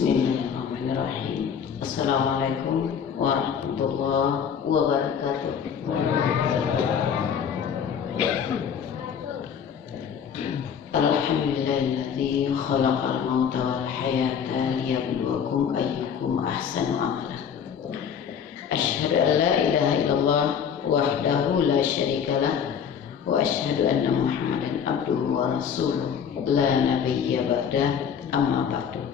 Bismillahirrahmanirrahim. Assalamualaikum warahmatullahi wabarakatuh. Alhamdulillahilladzi khalaqal mauta wal hayata liyabluwakum ayyukum ahsanu amala. Asyhadu an la ilaha illallah wahdahu la syarikalah wa asyhadu anna Muhammadan abduhu wa rasuluh la nabiyya ba'da, amma ba'du.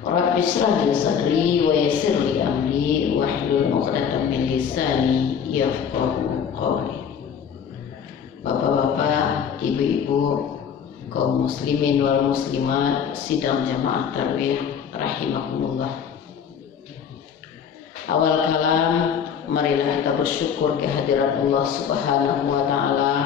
Rabbi shrah li sadri wa yassir li amri wahlul 'uqdatam min lisani yafqahu qawli. Bapak-bapak, ibu-ibu, kaum muslimin wal muslimat sidang jamaah tarawih rahimakumullah. Awal kalam, marilah kita bersyukur kehadirat Allah Subhanahu wa taala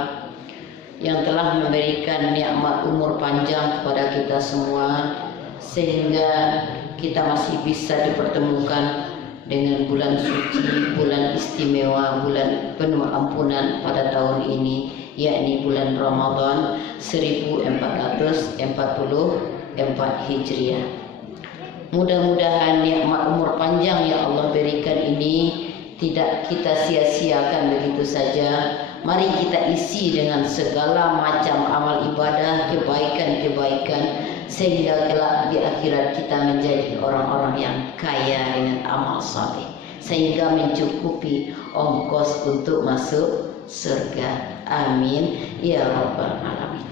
yang telah memberikan nikmat umur panjang kepada kita semua, sehingga kita masih bisa dipertemukan dengan bulan suci, bulan istimewa, bulan penuh ampunan pada tahun ini, yakni bulan Ramadan 1444 Hijriah. Mudah-mudahan nikmat umur panjang yang Allah berikan ini tidak kita sia-siakan begitu saja. Mari kita isi dengan segala macam amal ibadah, kebaikan-kebaikan, sehingga kelak di akhirat kita menjadi orang-orang yang kaya dengan amal saleh, sehingga mencukupi ongkos untuk masuk surga. Amin ya rabbal alamin.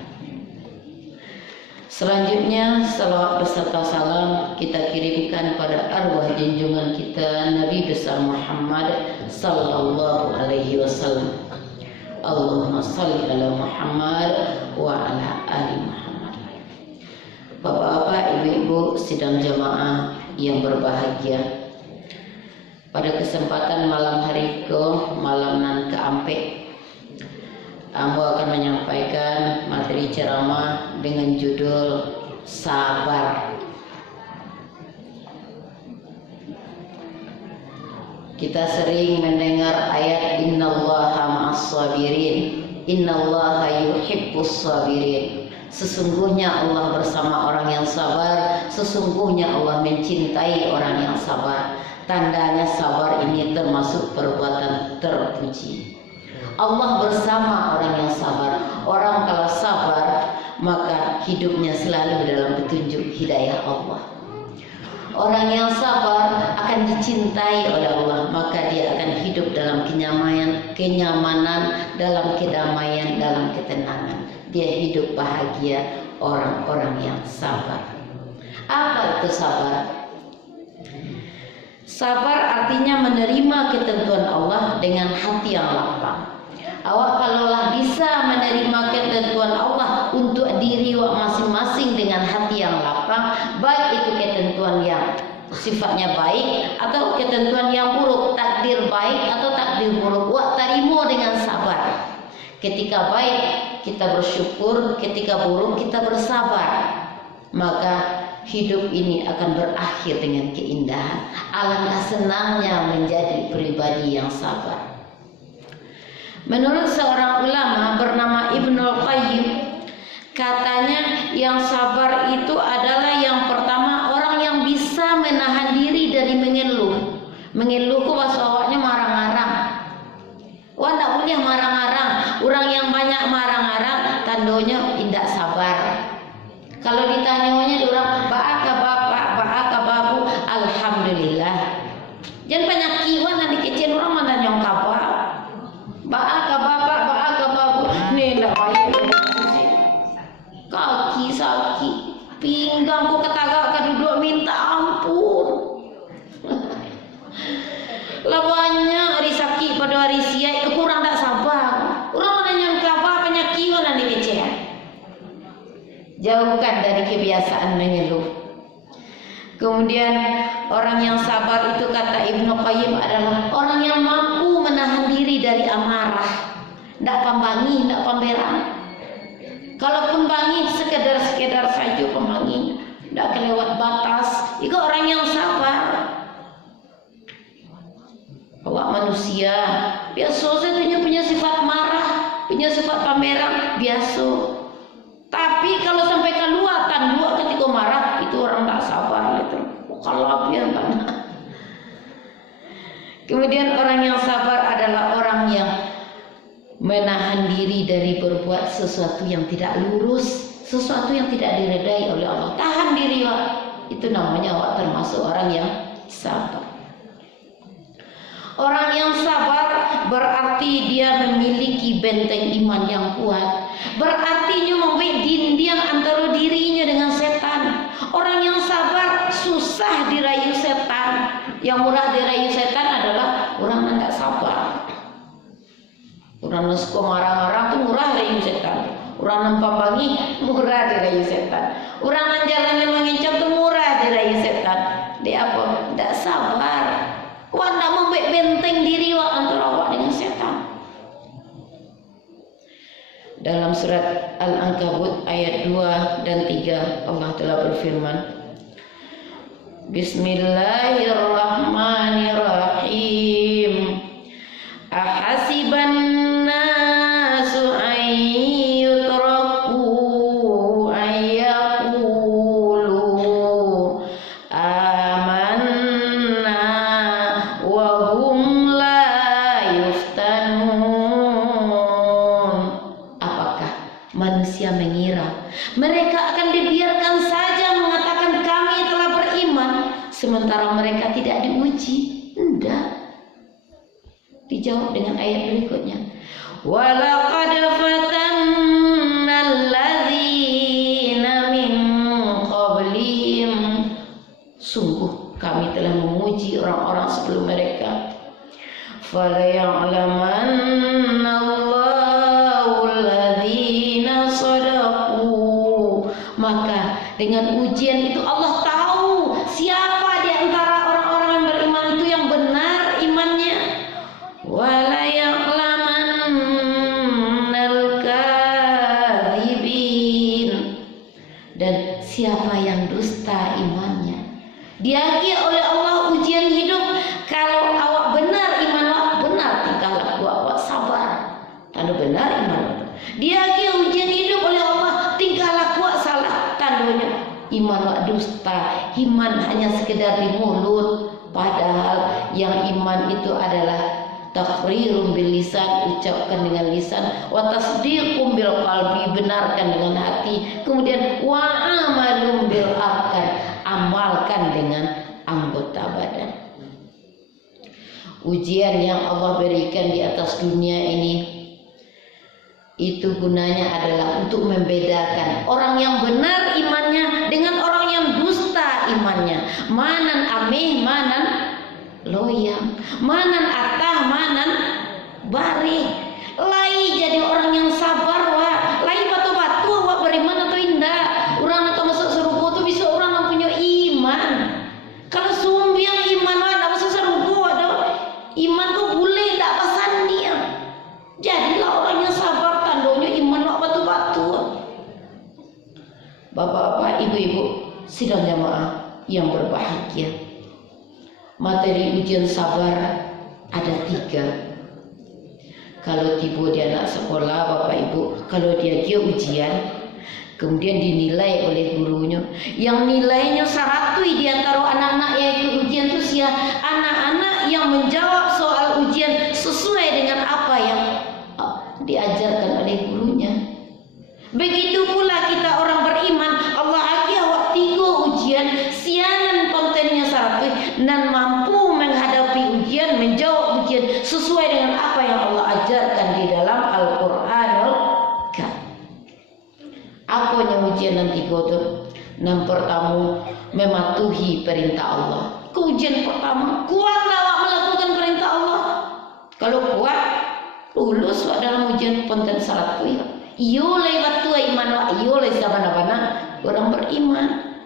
Selanjutnya, salawat beserta salam kita kirimkan pada arwah junjungan kita Nabi besar Muhammad sallallahu alaihi wasallam. Allahumma salli ala Muhammad wa ala ali Muhammad. Bapak-bapak, ibu-ibu, sidang jamaah yang berbahagia, pada kesempatan malam hari ke malam nan keampe, Ambo akan menyampaikan materi ceramah dengan judul sabar. Kita sering mendengar ayat innallaha ma'as-sabirin, innallaha yuhibbus sabirin. Sesungguhnya Allah bersama orang yang sabar, sesungguhnya Allah mencintai orang yang sabar. Tandanya sabar ini termasuk perbuatan terpuji. Allah bersama orang yang sabar. Orang kalau sabar, maka hidupnya selalu dalam petunjuk hidayah Allah. Orang yang sabar akan dicintai oleh Allah, maka dia akan hidup dalam kenyamanan, dalam kedamaian, dalam ketenangan. Dia hidup bahagia, orang-orang yang sabar. Apa itu sabar? Sabar artinya menerima ketentuan Allah dengan hati yang lapang. Awak kalaulah bisa menerima ketentuan Allah untuk diri masing-masing dengan hati yang lapang, baik itu ketentuan yang sifatnya baik atau ketentuan yang buruk, takdir baik atau takdir buruk, wak tarimo dengan sabar. Ketika baik kita bersyukur, ketika buruk kita bersabar, maka hidup ini akan berakhir dengan keindahan. Alangkah senangnya menjadi pribadi yang sabar. Menurut seorang ulama bernama Ibnul Qayyim, katanya yang sabar itu adalah yang pertama orang yang bisa menahan diri dari mengeluh. Mengeluh ku bahasa awaknya marang-marang. Wah, tak boleh marang-marang. Orang yang banyak marang-marang tandonya tidak sabar. Kalau ditanyanya orang ba'aka bapak, ba'aka babu, alhamdulillah. Jangan penyakiwan nanti kecil orang mana nyong kapal. Ba'aka bapak, ba'aka babu. Nih ndak baik. Kaki sakit, pinggangku ketagak keduduk minta ampun. Lawannya hari sakit pada hari siai, kurang tak sabar. Orang mana nyong kapal penyakiwan nanti kecil. Jauhkan dari kebiasaan mengeluh. Kemudian orang yang sabar itu kata Ibnu Qayyim adalah orang yang mampu menahan diri dari amarah. Tidak pembangi, tidak pemberang. Kalaupun bangi sekedar saja pembangi, tidak kelewat batas. Itu orang yang sabar. Awak manusia biasa saja punya sifat marah, punya sifat pameran biasa. Tapi kalau sampai keluar ketika marah, itu orang tak sabar. Kemudian orang yang sabar adalah orang yang menahan diri dari berbuat sesuatu yang tidak lurus, sesuatu yang tidak diredai oleh Allah. Tahan diri, Wak. Itu namanya Wak termasuk orang yang sabar. Orang yang sabar berarti dia memiliki benteng iman yang kuat. Berarti dia membuat dinding antara dirinya dengan setan. Orang yang sabar susah dirayu setan. Yang murah dirayu setan adalah orang yang tidak sabar. Orang yang suka marah-marah itu murah dirayu setan. Orang yang pambangi murah dirayu setan. Orang yang jalannya mengencang itu murah dirayu setan. Dia apa? Tidak sabar. Wah, tidak membuat benteng diri wak antara wak dengan setan. Dalam surat Al-Ankabut ayat 2 dan 3 Allah telah berfirman, Bismillahirrahmanirrahim. Ahasiban nasu an yutraku an yaqulu amanna wa hum la yuftanun. Apakah manusia mengira mereka akan dibiarkan saja mengatakan kami telah beriman sementara mereka tidak diuji? Tidak. Dijawab dengan ayat berikutnya. Walaqad fatanna alladzina min qablihim. Sungguh kami telah menguji orang-orang sebelum mereka. Fala ya'lamanna Allahu alladzina shadaqu. Maka dengan ujian itu Allah tahu siapa di antara orang-orang yang beriman itu yang benar imannya. Wala ya'lamannal kadzibin. Dan siapa yang dusta imannya. Diagi oleh Allah ujian hidup. Kalau awak benar iman awak benar, tingkah laku awak sabar. Kalau benar iman awak. Diagi ujian hidup oleh Allah, tingkah laku awak salah. Tandanya iman awak dusta. Iman hanya sekedar di mulut, padahal yang iman itu adalah taqrirun bil lisan, ucapkan dengan lisan, wa tasdiqum bil qalbi, benarkan dengan hati, kemudian wa amalum bil arkan, amalkan dengan anggota badan. Ujian yang Allah berikan di atas dunia ini itu gunanya adalah untuk membedakan orang yang benar imannya dengan orang yang dusta imannya. Manan ameh, manan loyang, manan atah, manan bari. Lai jadi orang yang sabar wah, lai batu-batu wah beriman atau indah. Orang nak masuk surga tu bisa orang yang punya iman. Kalau sumbiang iman wah nak masuk surga ada iman kau boleh tak pasan dia. Jadilah orang yang sabar, tandanya iman wah batu-batu. Bapak-bapak, ibu-ibu, sidang jamaah yang berbahagia. Materi ujian sabar ada 3. Kalau tiba dia anak sekolah, bapak ibu, kalau dia ujian, kemudian dinilai oleh gurunya, yang nilainya 100 di antara anak-anak yang ikut ujian itu sia anak-anak yang menjawab soal ujian sesuai dengan apa yang diajarkan oleh gurunya. Begitu pula kita orang beriman, Allah akia waktu 3 ujian, sianan kontennya 100 dan mampu menghadapi ujian, menjawab ujian sesuai dengan apa yang Allah ajarkan di dalam Al-Qur'anul Karim. Apanya ujian nanti itu? Yang pertama, mematuhi perintah Allah. Ujian pertama, kuatlah awak melakukan perintah Allah. Kalau kuat, lulus dalam ujian konten 100. Iyo lewat tua iman wa iyo lewat sabana-bana orang beriman.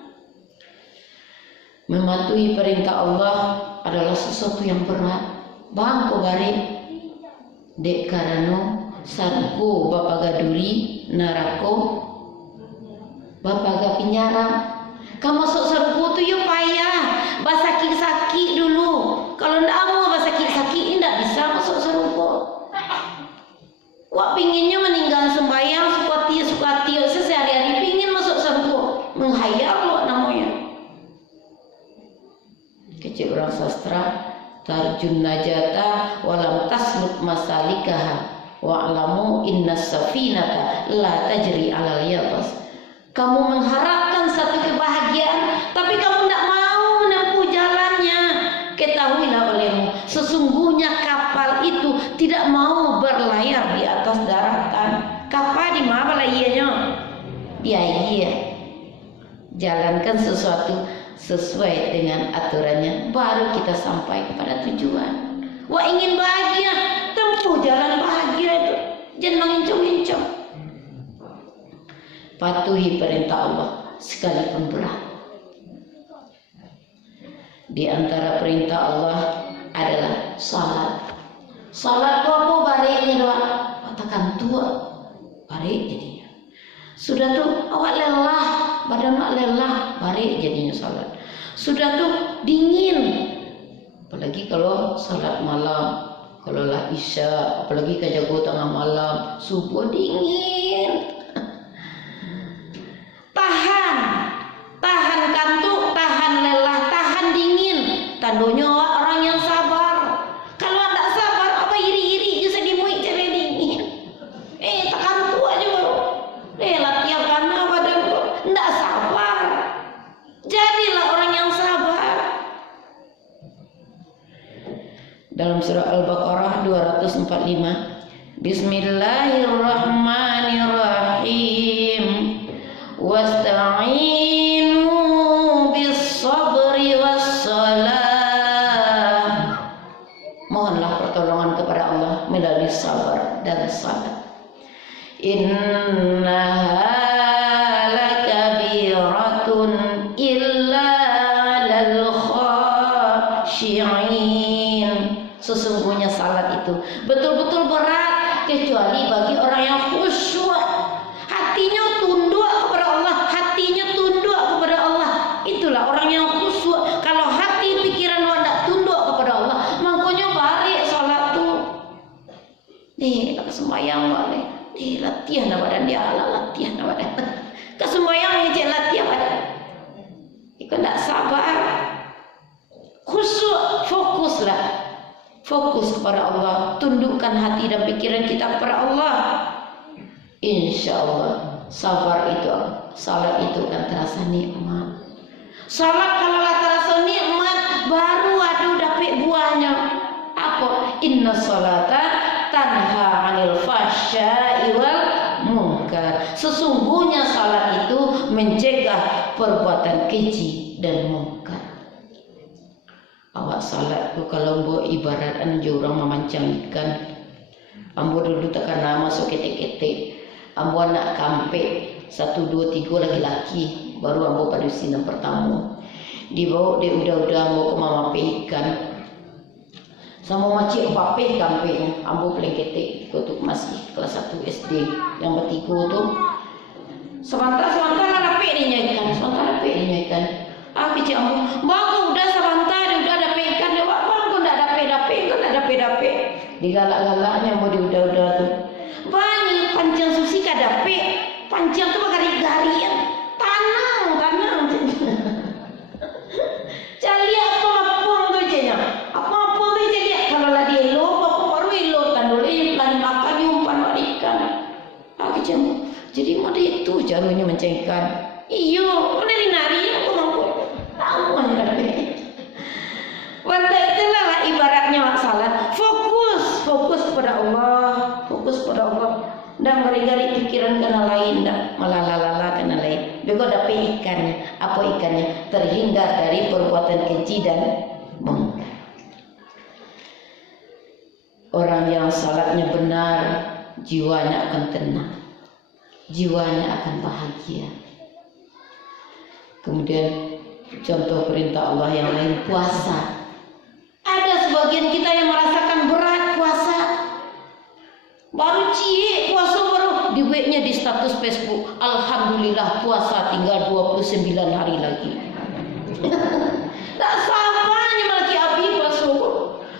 Mematuhi perintah Allah adalah sesuatu yang berat. Bang kobari dek karano sanku bapak gaduri narako bapak ga pinyaram. Kamu masuk serbu tu yo payah, basaki-saki dulu. Kalau ndak mau basaki-saki ndak bisa masuk serbu. Wak pinginnya meninggal sembahyang sukati sehari-hari pingin masuk serbu, menghayal lo namanya. Kecil orang sastra tarjun najata walam tasluk masalikaha wa'lamu innas safinata la tajri 'alal yabas. Kamu mengharapkan satu kebahagiaan tapi kamu tidak mau menempuh jalannya. Ketahuilah olehmu, sesungguhnya kapal itu tidak mau berlayar di atas daratan. Kapal di mana lah ianya? Iya. Jalankan sesuatu sesuai dengan aturannya, baru kita sampai kepada tujuan. Wah, ingin bahagia, tempuh jalan bahagia itu. Jangan mengincung-incung. Patuhi perintah Allah sekalipun berat. Di antara perintah Allah adalah salat. Salat itu apa? Baliknya doa. Katakan tua, balik jadinya. Sudah tuh awak lelah, badan awak lelah, balik jadinya salat. Sudah tuh dingin, apalagi kalau salat malam, kalau lah isya, apalagi kajago tengah malam, subuh dingin. Tahan kantuk, tahan lelah, tahan dingin. Tandanya orang yang sabar. Kalau tak sabar, apa iri-iri je sedimui cere dingin. Tekan tu aja baru. Latihan karena badan tu ndak sabar. Jadilah orang yang sabar. Dalam surah Al-Baqarah 245, Bismillahirrahmanirrahim. Wasta'inu bis-sabri was-salah. Mohonlah pertolongan kepada Allah melalui sabar dan salat. Innaha lakabiratun illa lal khashi'in. Sesungguhnya salat itu betul-betul berat kecuali bagi orang yang khusyuk. Hatinya tunduk kepada Allah, hatinya tunduk kepada Allah. Itulah orang yang khusyuk. Kalau hati pikiran tidak tunduk kepada Allah, makanya balik salat tu. Nak sembahyang balik. Latihan badan dia, latihan badan. Ke sembahyang je latihan badan. Ikut tak sabar. Khusyuk, fokuslah. Fokus kepada Allah, tundukkan hati dan pikiran kita kepada Allah. Insya Allah sabar itu, salat itu akan terasa nikmat. Salat kalau terasa nikmat, baru ada dapat buahnya. Apa? Inna salata tanha 'anil fahsya'i wal munkar. Sesungguhnya salat itu mencegah perbuatan keji dan munkar. Awak salat tu kalau buat ibarat orang memancang ikan. Ambo dulu tekan nama masuk ketek-ketek. Ambo anak kampe 1, 2, 3 laki-laki, baru ambo pada sini pertama. Dibawa dia udah ambo ke mama ikan. Sama macik pape kampe ambo pelengketek ikut masih kelas 1 SD yang bertiga tu. Sebentar dapat dia ikan, kecil ambo. Bagus udah sebentar dia udah dapat ikan dia buat bang enggak dapat. Digalak-galaknya ambo dia udah tu. Banyak pancang susi kadape, pancang tu bagari-garian, tanang. Cari apa-apa tu je nya. Apa-apa tu je kalau lah dia elo, apa baru elo tandul plan makan diumpan ikan. Kecil. Jadi mode itu jarunya mencengkan. Iyo, nari aku mampu. Tahu aja dapat. Wanda itulah lah ibaratnya salat. Fokus pada Allah, dan gari-gari pikiran kena lain, dah malah kena lain. Bego dapat ikannya, apa ikannya? Terhindar dari perbuatan keji dan munkar. Orang yang salatnya benar, jiwanya akan tenang, jiwanya akan bahagia. Kemudian contoh perintah Allah yang lain, puasa. Ada sebagian kita yang merasakan berat puasa. Baru puasa baru dibuatnya di status Facebook. Alhamdulillah puasa tinggal 29 hari lagi. Tak sabarnya malaki abi puasa.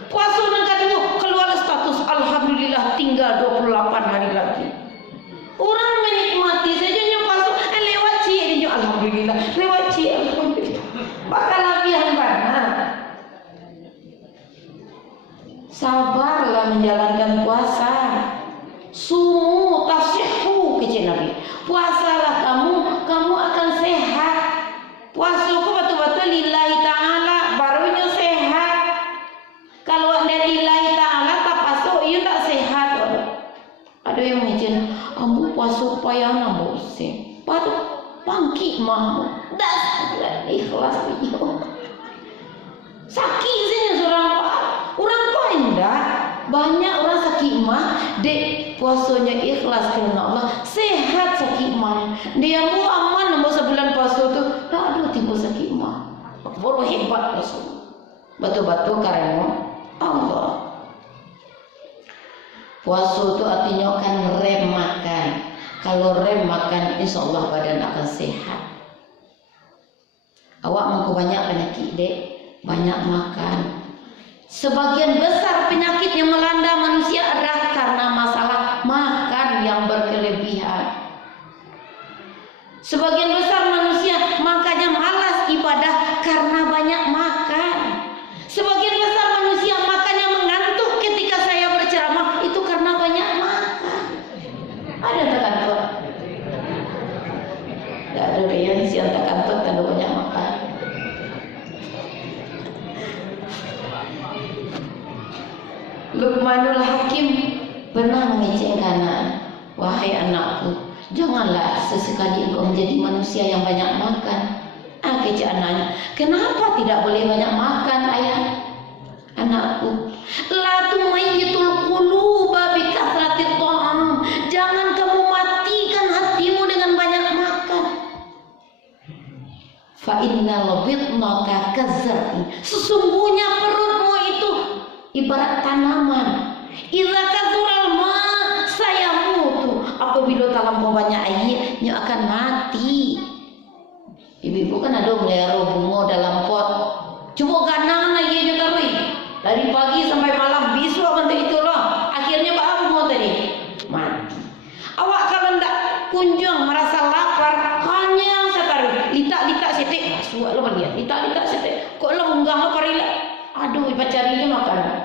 Puasa nang kedua keluar status alhamdulillah tinggal 28 hari lagi. Orang menikmati saja puasa lewat dia alhamdulillah, lewat alhamdulillah. Bakal labihan mana? Pangki mah das ikhlas iyo. Sakit sih orang kok enggak. Banyak orang sakit mah dek puasanya ikhlas karena Allah, sehat sakit mah. Dia mau aman mau sebulan puasa tuh, tak ada timbul sakit mah. Baru hebat puasa. Betul-betul karena Allah. Puasa itu artinya kan rem makan. Kalau rem makan, insya Allah badan akan sehat. Awak mau banyak penyakit dek, banyak makan. Sebagian besar penyakit yang melanda manusia adalah karena masalah makan yang berkelebihan. Sebagian besar manusia makanya malas ibadah karena banyak makan. Sebagian besar manusia makanya mengantuk ketika saya berceramah itu karena banyak makan. Ada tekan tuh? Tidak ada yang siang tekan tuh karena banyak makan. Luqmanul Hakim pernah mengejek kanan, wahai anakku, janganlah sesekali engkau menjadi manusia yang banyak makan. Kecek anaknya, kenapa tidak boleh banyak makan ayah? Anakku, la tumayyitul quluba bi kathratit ta'am. Jangan kamu matikan hatimu dengan banyak makan. Fa innal bitnaka kazar'i. Sesungguhnya perutmu itu ibarat tanaman. Idza kathural ma sayamutu. Apabila terlampau banyak air, ia akan mati. Ibu-ibu kan ada melihara bunga dalam pot. Coba ganang lagi taruh. Dari pagi sampai malam besok nanti itulah. Akhirnya apa bunga tadi? Mati. Awak kalau tidak kunjung merasa lapar, hanya saya taruh litak-litak setek. Suat lah dia. Litak-litak setek. Kok lah unggang apa rela? Aduh, ibu carinya makanan.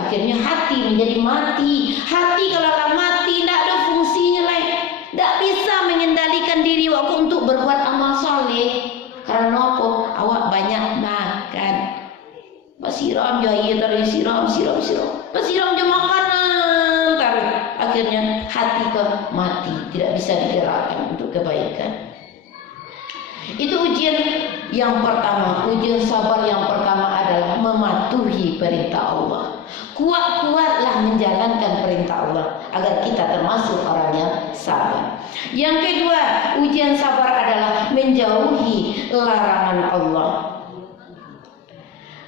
Akhirnya hati menjadi mati. Hati kalau lah mati tidak ada fungsinya lagi. Tidak bisa mengendalikan diri waktu untuk berbuat amal soleh. Karena apa? Awak banyak makan. Siram ya iya taruh siram. Siram je makanan taruh. Akhirnya hati ke mati, tidak bisa digerakkan untuk kebaikan. Itu ujian yang pertama. Ujian sabar yang pertama adalah mematuhi perintah Allah. Kuat-kuatlah menjalankan perintah Allah agar kita termasuk orang yang sabar. Yang kedua, ujian sabar adalah menjauhi larangan Allah.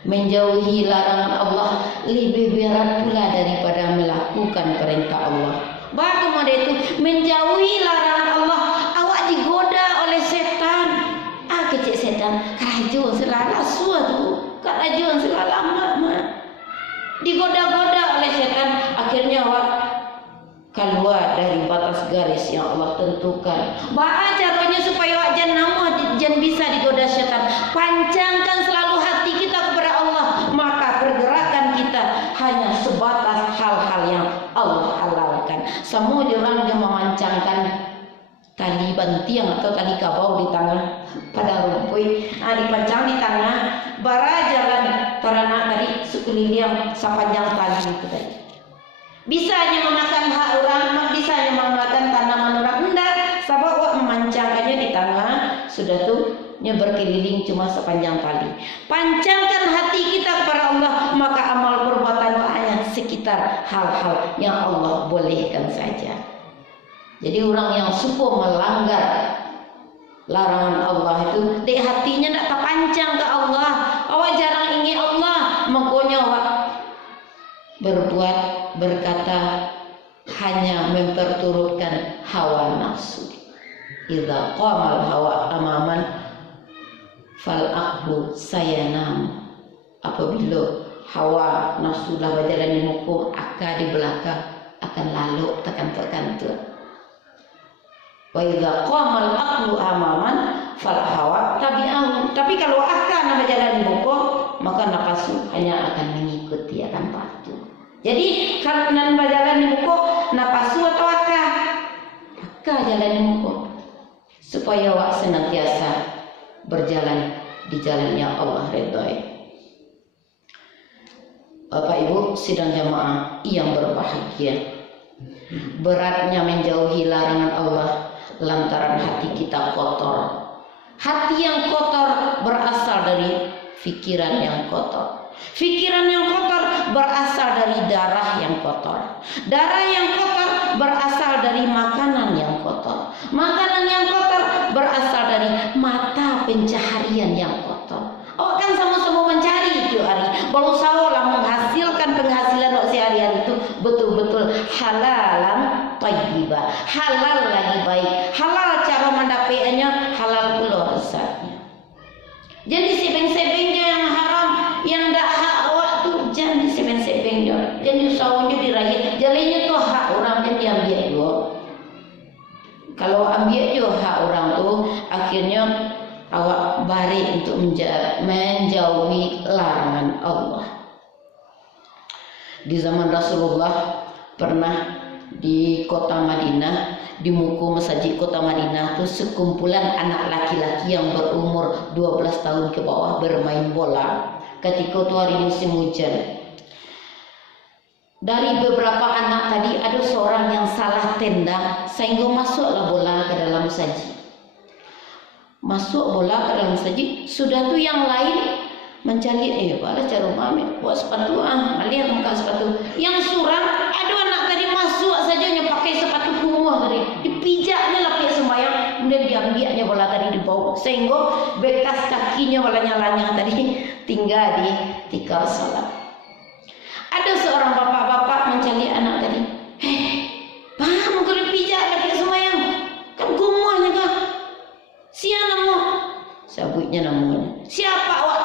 Menjauhi larangan Allah lebih berat pula daripada melakukan perintah Allah. Bagaimana itu menjauhi larangan Allah? Awak digoda oleh setan. Kecil setan, kerajuan selalu suatu, kerajuan selalu mak. Digoda-goda oleh setan, akhirnya awak keluar dari batas garis yang Allah tentukan. Bagaimana caranya supaya awak jangan bisa digoda setan? Pancangkan selalu hati kita kepada Allah, maka pergerakan kita hanya sebatas hal-hal yang Allah halalkan. Semua orang yang memancangkan tali bantiang atau tali kabau di tangan pada rumput, dipancang di tangan, bara jalan tarana tadi sekeliling sepanjang tali itu tadi. Bisa hanya memakan hak orang, bisa hanya memakan tanaman orang, enggak. Sebab awak memancangkannya di tangan, sudah tuh berkeliling cuma sepanjang tali. Pancangkan hati kita kepada Allah, maka amal perbuatan hanya sekitar hal-hal yang Allah bolehkan saja. Jadi orang yang suka melanggar larangan Allah itu di hatinya tidak terpancang ke Allah. Awak jarang ingin Allah, makanya awak berbuat, berkata hanya memperturutkan hawa nafsu. Idza qamal hawa amaman fal aqlu sayanam. Apabila hawa nafsu dah berjalan di muka, akal di belakang akan lalu tekan-tekan. Wa idza qamal aqlu amaman fal hawa tabi'ahu. Tapi kalau akal nak berjalan di muka, maka nafsu hanya akan mengikuti, akan patuh. Jadi kalau nak berjalan di muka, nafsu atau akal? Akal jalan di muka. Supaya awak senantiasa berjalan di jalan yang Allah ridhai. Bapak Ibu sidang jamaah yang berbahagia, beratnya menjauhi larangan Allah lantaran hati kita kotor. Hati yang kotor berasal dari pikiran yang kotor. Pikiran yang kotor berasal dari darah yang kotor. Darah yang kotor berasal dari makanan yang kotor. Makanan yang kotor berasal dari mata pencaharian yang kotor. Oh kan sama-sama mencari itu hari. Berusaha lah menghasilkan penghasilan sehari-hari itu betul-betul halalan thayyibah. Halal lagi baik. Halal cara mendapatkannya, halal pula resepnya. Jadi sebeng-sebengnya yang haram, yang tak hak awak tu jangan sebeng-sebengnya. Jangan usahanya diraih. Jalannya tu hak orang yang diambil juga. Kalau ambil juga hak orang tu, akhirnya awak balik untuk menjauhi larangan Allah. Di zaman Rasulullah pernah di kota Madinah, di muka masjid kota Madinah itu sekumpulan anak laki-laki yang berumur 12 tahun ke bawah bermain bola. Ketika itu hari musim hujan, dari beberapa anak tadi ada seorang yang salah tendang sehingga masuklah bola ke dalam masjid. Masuk bola ke dalam masjid, sudah tu yang lain mencari bala cara mami buat sepatu malian bukan sepatu yang suram. Ada anak tadi masuk saja pakai sepatu kumuh tadi, dipijaknya lapis sembahyang, kemudian diambilnya bola tadi dibawa sehingga bekas kakinya bola nyalanya tadi tinggal di tikar salat. Ada seorang bapak-bapak mencari anak tadi, paham kalau dipijak lapis sembahyang kan kumuhnya kan siapa nama sabutnya namanya siapa awak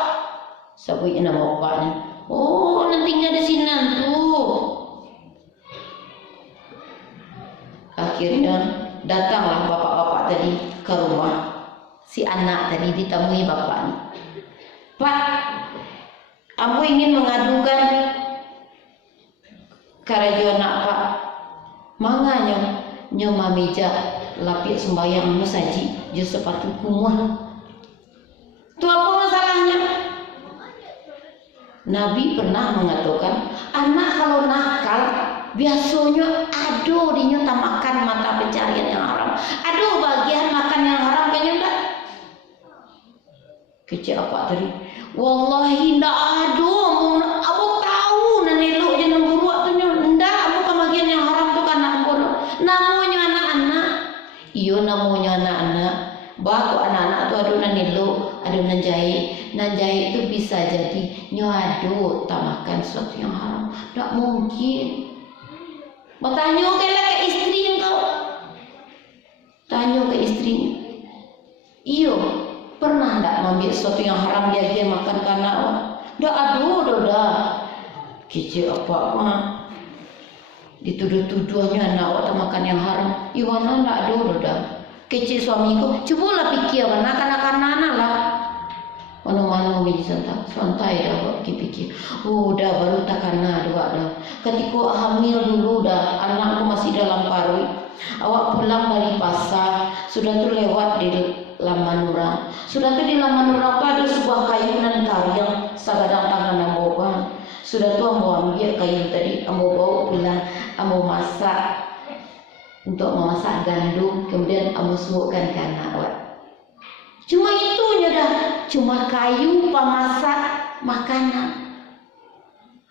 sabutnya nama bapaknya. Oh nanti ada sinan tuh. Akhirnya datanglah bapak-bapak tadi ke rumah si anak tadi, ditemui bapaknya. Pak, aku ingin mengadukan kerajaan Pak. Manganya nyoma meja lapis sembahyang masjid je sepatu kumuh. Tu apa masalahnya? Nabi pernah mengatakan anak kalau nakal biasanya ada dinya makan mata pencarian yang haram. Ada bagian makan yang haram kayaknya enggak. Kecil apa tadi? Wallahi enggak ada. Aku tahu nanelok jangan buruak tu nya. Enggak, bukan bagian yang haram tu kan anak bodoh. Namanya anak-anak. Iyo namanya anak-anak. Baku anak-anak tu ada nanelok, ada nanjahit. Nanjahit itu bisa jadi nyado tak makan sesuatu yang haram. Tak mungkin. Bertanya ke istri kau. Tanya ke istrinya. Iyo, pernah tak mengambil sesuatu yang haram dia makan karena awak? Dah aduh dah. Kecil apa dituduh-tuduhnya anak awak tak makan yang haram. Iwana tak aduh dah. Kecil suamiku, cobalah fikir mana kanak-kanak lah. Mana-mana bisa santai dah buat pikir. Oh dah baru tak kena dua dah. Ketika hamil dulu dah, anakku masih dalam parut. Awak pulang dari pasar, sudah tu lewat di laman orang. Sudah tu di laman orang tu ada sebuah kayu nan yang sagadang tangan ambo bang. Sudah tu ambo ambil kayu tadi, ambo bawa pulang, ambo masak untuk memasak gandum, kemudian ambo suapkan ke anak awak. Cuma itunya dah, cuma kayu pemasak makanan.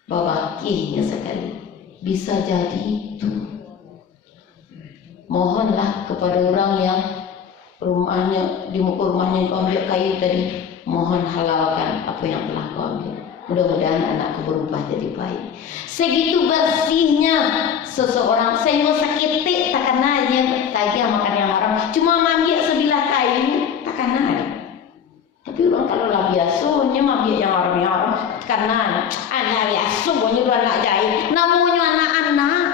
Babakihnya sekali. Bisa jadi itu. Mohonlah kepada orang yang rumahnya, di muka rumahnya kau ambil kayu tadi, mohon halalkan apa yang telah kau ambil. Mudah-mudahan anakku berubah jadi baik. Segitu bersihnya seseorang, sehingga sakit tak kena yang tadi makan yang haram. Cuma ambil sebilah kayu tak kena. Tapi orang kalau lah biasanya ambil yang haram karena anak biasa punya dua anak jahit, namanya anak-anak.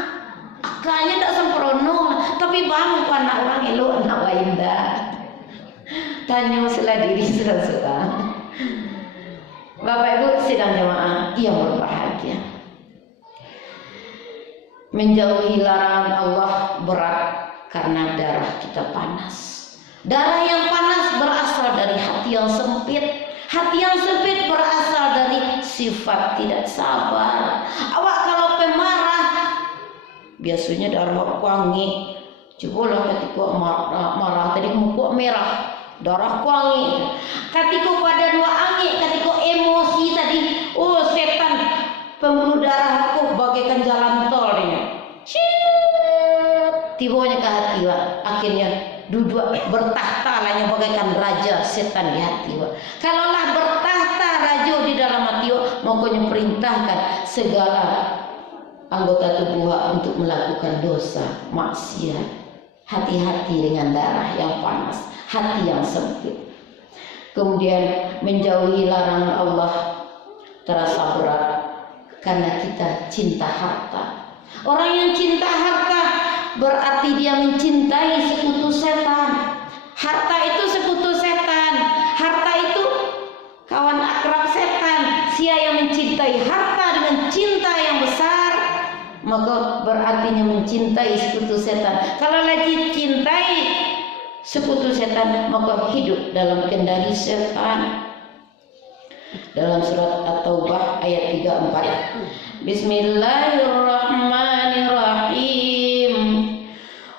Akanya tak sempurna, tapi bang tu anak orang elok anak wainda. Tanya selah diri seorang. Bapak Ibu sidang jemaah yang berbahagia. Menjauhi larangan Allah berat karena darah kita panas. Darah yang panas berasal dari hati yang sempit. Hati yang sempit berasal dari sifat tidak sabar. Awak kalau pemarah biasanya darah wangi, Cobalah ketika marah tadi muka merah, darah kuangi. Ketika pada dua angin, ketika emosi tadi, oh setan pembuluh darah aku bagaikan jalan tol ini. Tibanya ke hati wa. Akhirnya duduk bertahta lahnya bagaikan raja setan di hati wa. Kalaulah bertahta raja di dalam hati wa, makanya perintahkan segala anggota tubuh untuk melakukan dosa, maksiat. Hati-hati dengan darah yang panas, hati yang sempit. Kemudian menjauhi larangan Allah terasa berat karena kita cinta harta. Orang yang cinta harta berarti dia mencintai sekutu setan. Harta itu sekutu setan. Harta itu kawan akrab setan. Siapa yang mencintai harta dengan cinta yang besar, maka berartinya mencintai sekutu setan. Kalau lagi cintai sekutu setan, maka hidup dalam kendali setan. Dalam surat At-Taubah ayat 34. Bismillahirrahmanirrahim.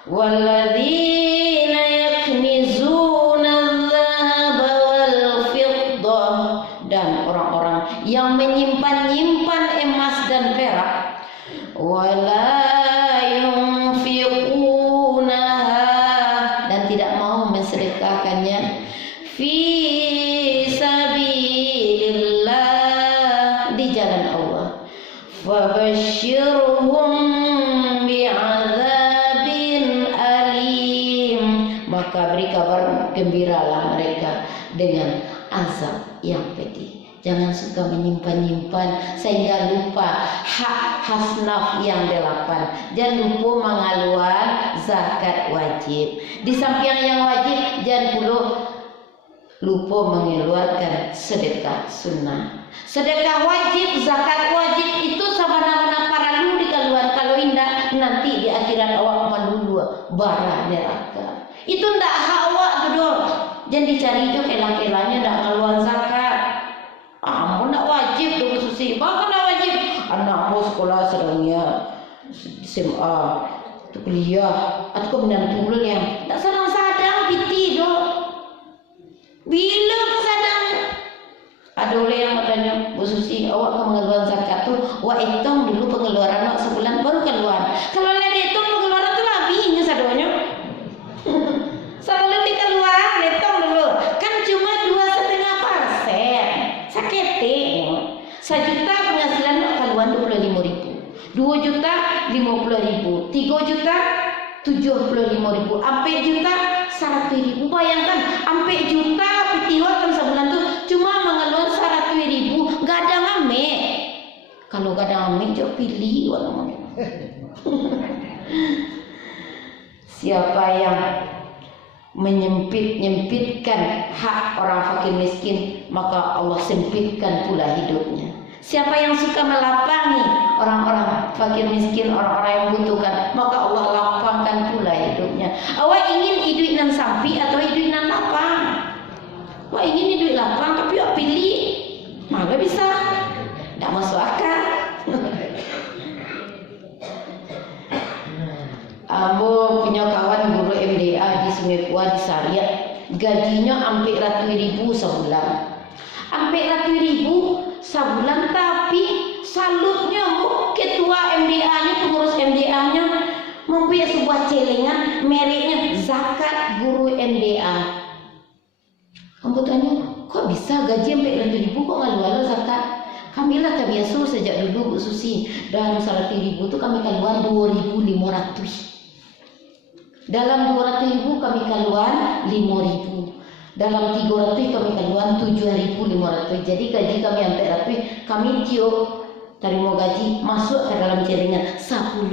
Walladzina yaknizuna adh-dhahaba wal fiddah, dan orang-orang yang menyimpan-nyimpan emas dan perak, wala yunfiqunaha, dan tidak mau mensedekahkannya, fi sabilillah, di jalan Allah, fabashshirhum bi'adzabin alim, maka beri kabar gembiralah mereka dengan azab yang pedih. Jangan suka menyimpan-nyimpan sehingga lupa hak hasnaf yang 8. Jangan lupa mengeluarkan zakat wajib. Di samping yang wajib, jangan pula lupa mengeluarkan sedekah sunnah. Sedekah wajib, zakat wajib itu sama-sama paralu dikeluarkan. Kalau indah nanti di akhirat awak malulu bara neraka. Itu ndak hak awak tu dong. Jangan dicari jo kelang-kelangnya ndak ngeluarkan zakat. Ampun nak wajib tu susi. Bahkan nak wajib. Anakmu sekolah sedangnya SMA, tu kuliah, atau menantu yang tak sadang-sadang piti do. Bila kesadang? Ada oleh yang katanya, Bu Susi, awak ke mengeluarkan zakat tu, awak hitung dulu pengeluaran awak sebulan baru keluar. Kalau lihat hitung pengeluaran tu habisnya sadonya. Sebelum dikeluar, hitung dulu. Kan cuma 2,5%. Sakete. 1 juta penghasilan keluar 25.000. 2 juta 50.000. 3 juta 75.000. 4 juta 100.000. Bayangkan 4 juta pitiwat kan sebulan tu cuma mengeluarkan 100.000. Gak ada ngamek. Kalau gak ada ngamek jauh pilih walau. Siapa yang menyempitkan hak orang fakir miskin, maka Allah sempitkan pula hidupnya. Siapa yang suka melapangi orang-orang fakir miskin, orang-orang yang membutuhkan, maka Allah lapangkan pula hidupnya. Awak ingin hidup nan sampi atau hidup nan lapang? Awak ingin hidup lapang tapi awak pilih, maka bisa. Tak masuk akal. Ambo punya kawan guru MDA di Sungai Pua di Sariat, gajinya hampir 100.000 sebulan. Hampir 100.000 sebulan, tapi salutnya bu ketua MDA-nya, pengurus MDA-nya mempunyai sebuah celengan mereknya zakat guru MDA. Kamu tanya, kok bisa gaji sampai 100.000 kok nggak luar zakat? Kamilah kebiasa sejak dulu Bu Susi, dan 100.000 itu kami keluar 2.500. Dalam 200.000 kami keluar 5.000. Dalam 300 kami keluar 7.500. Jadi gaji kami sampai 100, kami tiup terima gaji masuk ke dalam celengan 10.000.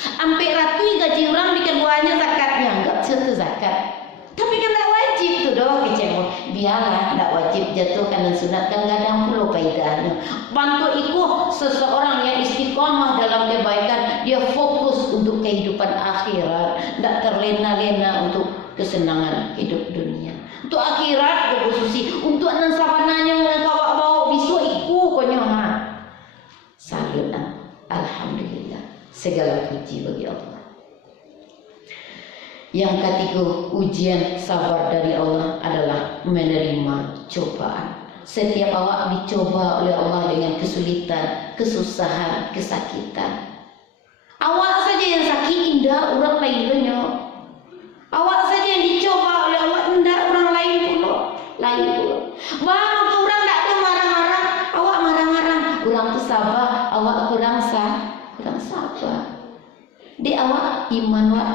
Sampai 100 gaji orang dikeluarnya zakatnya, enggak satu zakat. Tapi kan tak wajib tu doh kecewa. Biarlah tak wajib jatuhkan dan sunat kan kadang puluh kaidahnya. Bantu ikut seseorang yang istiqomah dalam kebaikan, dia fokus untuk kehidupan akhirat, tak terlena-lena untuk kesenangan hidup dunia. Untuk akhirat khususi, untuk nan sabananya yang kau bawa bisu ikut konyoha. Salutan, alhamdulillah, segala puji bagi Allah. Yang ketiga, ujian sabar dari Allah adalah menerima cobaan. Setiap awak dicoba oleh Allah dengan kesulitan, kesusahan, kesakitan. Awak saja yang sakit, indah orang lainnya. Awak saja yang dicoba oleh Allah, indah orang lain pula. Bang, orang tak ada marah-marah, awak marah-marah. Kurang sabar, awak kurang sabar. Di awak iman wak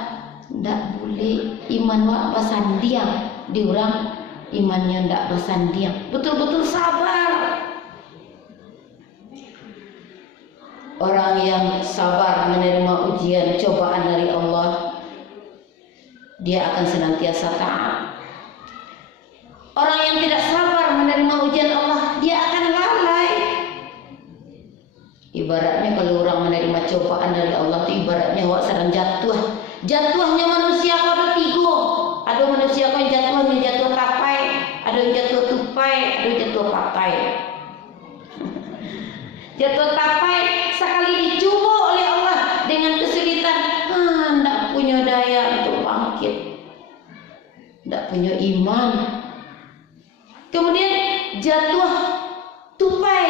ndak boleh, iman wak basandiang. Di orang imannya ndak basandiang, betul-betul sabar. Orang yang sabar menerima ujian cobaan dari Allah, dia akan senantiasa taat. Orang yang tidak sabar menerima ujian Allah, dia akan lalai. Ibaratnya kalau orang menerima cobaan dari Allah itu ibaratnya awak sedang jatuh. Jatuhnya manusia ada tiga. Ada manusia yang jatuh tapai, ada yang jatuh tupai, ada yang jatuh patai. Jatuh tapai sekali dicoba oleh Allah dengan kesulitan, tidak punya daya untuk bangkit, tidak punya iman. Kemudian jatuh tupai,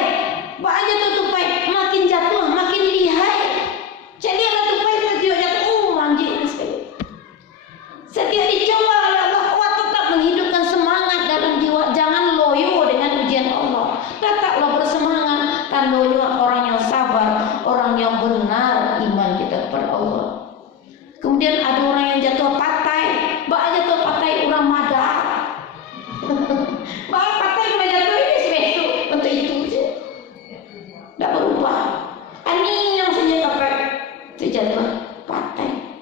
jatuh tupai, makin jatuh makin lihai. Jadi ada tupai setiap jatuh, manjik sekali. Setiap dicoba oleh Allah, awak tetap menghidupkan semangat dalam jiwa. Jangan loyo dengan ujian Allah. Tetaplah bersemangat. Tandanya orang yang sabar, orang yang benar iman kita kepada Allah. Kemudian ada orang yang jatuh patai, jatuh patai orang madar. Patai kalau jatuh ini sebesok untuk itu saja. Tidak berubah. Ani yang saja kapal itu jatuh patai.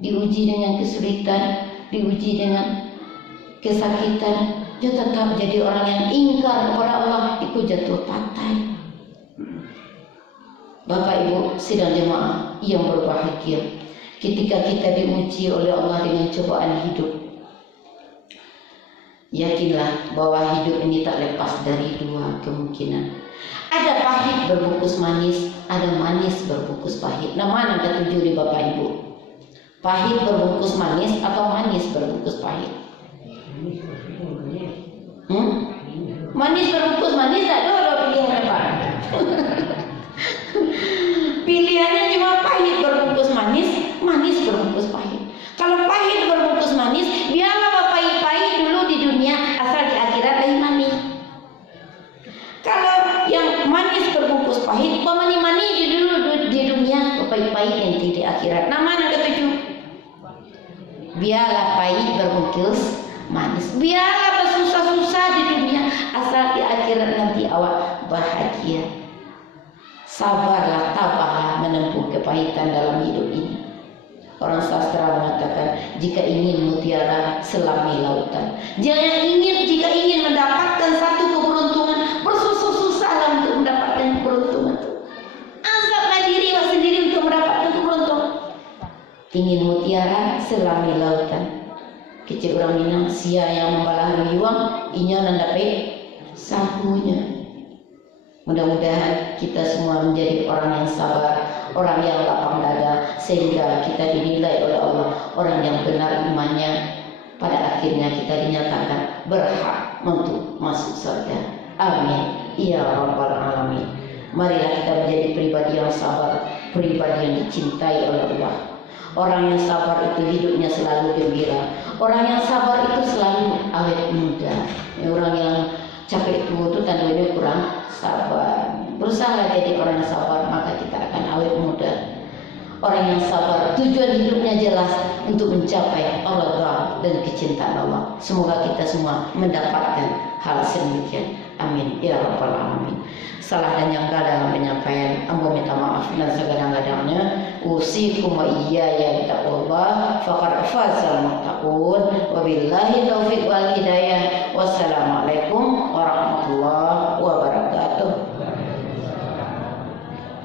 Diuji dengan kesulitan, diuji dengan kesakitan, dia tetap jadi orang yang ingkar kepada Allah, itu jatuh patai. Bapak Ibu sidang jemaah yang berbahagia, ketika kita diuji oleh Allah dengan cobaan hidup, yakinlah bahwa hidup ini tak lepas dari dua kemungkinan. Ada pahit berbungkus manis, ada manis berbungkus pahit. Nah, mana yang ketujuh di Bapak Ibu? Pahit berbungkus manis atau manis berbungkus pahit? Manis berbungkus manis, tak ada pilihan apa? Pilihannya cuma pahit berbungkus manis, manis berbungkus pahit. Kalau pahit berbungkus manis, biarlah pahit-pahit dulu di dunia, asal di akhirat lagi manis. Kalau yang manis berbungkus pahit, mani dulu di dunia, pahit-pahit nanti di akhirat. Nah, mana ketujuh? Biarlah pahit berbungkus manis. Biarlah bersusah-susah di dunia, asal di akhirat nanti awak bahagia. Sabarlah, tabahlah menempuh kepahitan dalam hidup ini. Orang sastra mengatakan, jika ingin mutiara selami lautan. Jika ingin mendapatkan satu keberuntungan, bersusah-susahlah untuk mendapatkan keberuntungan itu. Angkatlah diri sendiri untuk mendapatkan keberuntungan. Ingin mutiara selami lautan. Kecil orang Minang, sia yang membalah riwang, inya nandape sahunya. Mudah-mudahan kita semua menjadi orang yang sabar, orang yang lapang dada, sehingga kita dinilai oleh Allah orang yang benar imannya. Pada akhirnya kita dinyatakan berhak untuk masuk surga. Amin ya rabbal alamin. Marilah kita menjadi pribadi yang sabar, pribadi yang dicintai oleh Allah. Orang yang sabar itu hidupnya selalu gembira. Orang yang sabar itu selalu awet muda. Orang yang capek tua itu tandanya kurang sabar. Berusaha jadi orang yang sabar, maka kita akan awet muda. Orang yang sabar, tujuan hidupnya jelas untuk mencapai Allah dan kecintaan Allah. Semoga kita semua mendapatkan hal sedemikian. Amin ya rabbal alamin. Salah dan janggal dalam penyampaian, ambo minta maaf dan segadang-gadangnya. Usikum wa iyaya bittaqwallah faqad fazal muttaqun. Wabillahi taufiq wal hidayah. Wassalamu